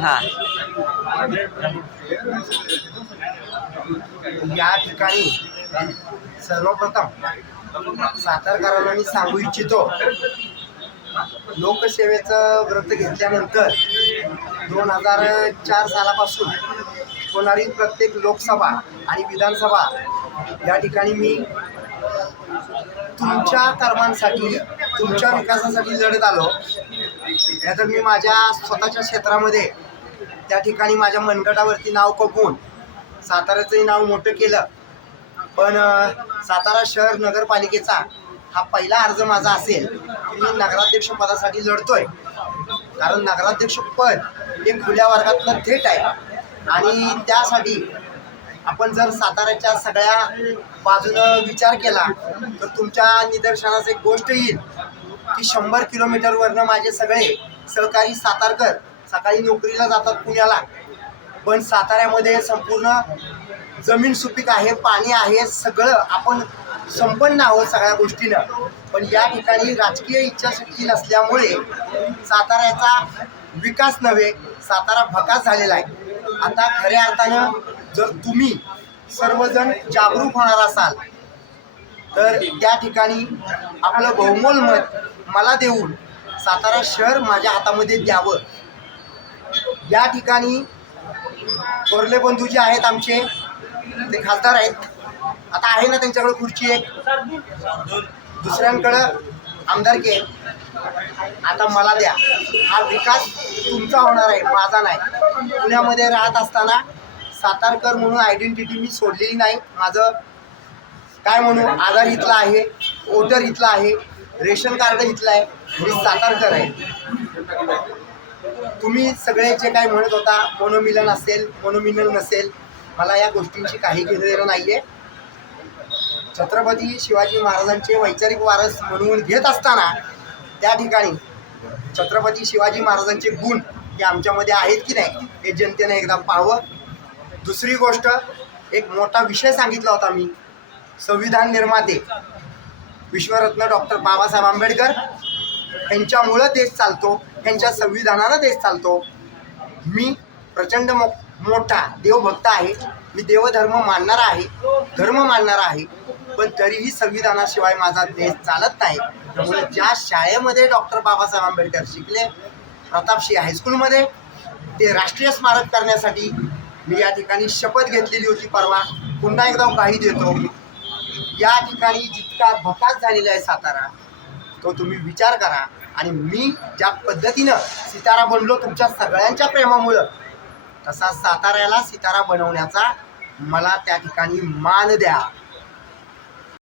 हा या ठिकाणी सर्वप्रथम सातारकरांना मी सांगू इच्छितो लोकसेवेचं व्रत घेतल्यानंतर दोन हजार चार सालापासून होणारी प्रत्येक लोकसभा आणि विधानसभा या ठिकाणी मी तुमच्या कर्मांसाठी तुमच्या विकासासाठी लढत आलो नाहीतर मी माझ्या स्वतःच्या क्षेत्रामध्ये त्या ठिकाणी माझ्या मनगटावरती नाव कपून साताऱ्याचंही नाव मोठं केलं पण सातारा शहर नगरपालिकेचा हा पहिला अर्ज माझा असेल की मी नगराध्यक्ष पदासाठी लढतोय कारण नगराध्यक्ष पद हे खुल्या वर्गातलं थेट आहे आणि त्यासाठी आपण जर साताऱ्याच्या सगळ्या बाजूनं विचार केला तर तुमच्या निदर्शनाचं एक गोष्ट येईल की शंभर किलोमीटरवरनं माझे सगळे सहकारी सातारकर सकाळी नोकरीला जातात पुण्याला पण साताऱ्यामध्ये संपूर्ण जमीन सुपीक आहे पाणी आहे सगळं आपण संपन्न आहोत सगळ्या गोष्टीनं पण या ठिकाणी राजकीय इच्छाशक्ती नसल्यामुळे साताऱ्याचा विकास नव्हे सातारा भकास झालेला आहे आता खऱ्या अर्थानं जर तुम्ही सर्वजण जागरूक होणार असाल तर त्या ठिकाणी आपलं बहुमोल मत मला देऊन सातारा शहर माझ्या हातामध्ये द्यावं या ठिकाणी थोरले बंधू जे आहेत आमचे ते खासदार आहेत आता आहे ना त्यांच्याकडे खुर्ची एक दुसऱ्यांकडं आमदार आहे आता मला द्या हा विकास तुमचा होणार आहे माझा नाही पुण्यामध्ये राहत असताना सातारकर म्हणून आयडेंटिटी मी सोडलेली नाही माझं काय म्हणू आधार इथला आहे वोटर इथला आहे रेशन कार्ड इथलं आहे मी कर आहे तुम्ही सगळे जे काय म्हणत होता मोनोमिलन असेल मनोमिलन नसेल मला या गोष्टींची काही देणं नाही आहे छत्रपती शिवाजी महाराजांचे वैचारिक वारस म्हणून घेत असताना त्या ठिकाणी छत्रपती शिवाजी महाराजांचे गुण हे आमच्यामध्ये आहेत की नाही हे जनतेने एकदा पाहावं दुसरी गोष्ट एक मोठा विषय सांगितला होता मी संविधान निर्माते विश्वरत्न डॉक्टर बाबासाहेब आंबेडकर यांच्यामुळं देश चालतो यांच्या संविधानानं देश चालतो मी प्रचंड मो मोठा देवभक्त आहे मी देवधर्म मानणार आहे धर्म मानणार आहे पण तरीही संविधानाशिवाय माझा देश चालत नाही ज्या शाळेमध्ये डॉक्टर बाबासाहेब आंबेडकर शिकले प्रतापशी हायस्कूलमध्ये ते राष्ट्रीय स्मारक करण्यासाठी मी या ठिकाणी शपथ घेतलेली होती परवा पुन्हा एकदा काही देतो या ठिकाणी जितका भकास झालेला आहे सातारा तो तुम्ही विचार करा आणि मी ज्या पद्धतीनं सितारा बनलो तुमच्या सगळ्यांच्या प्रेमामुळं तसा साताऱ्याला सितारा बनवण्याचा मला त्या ठिकाणी मान द्या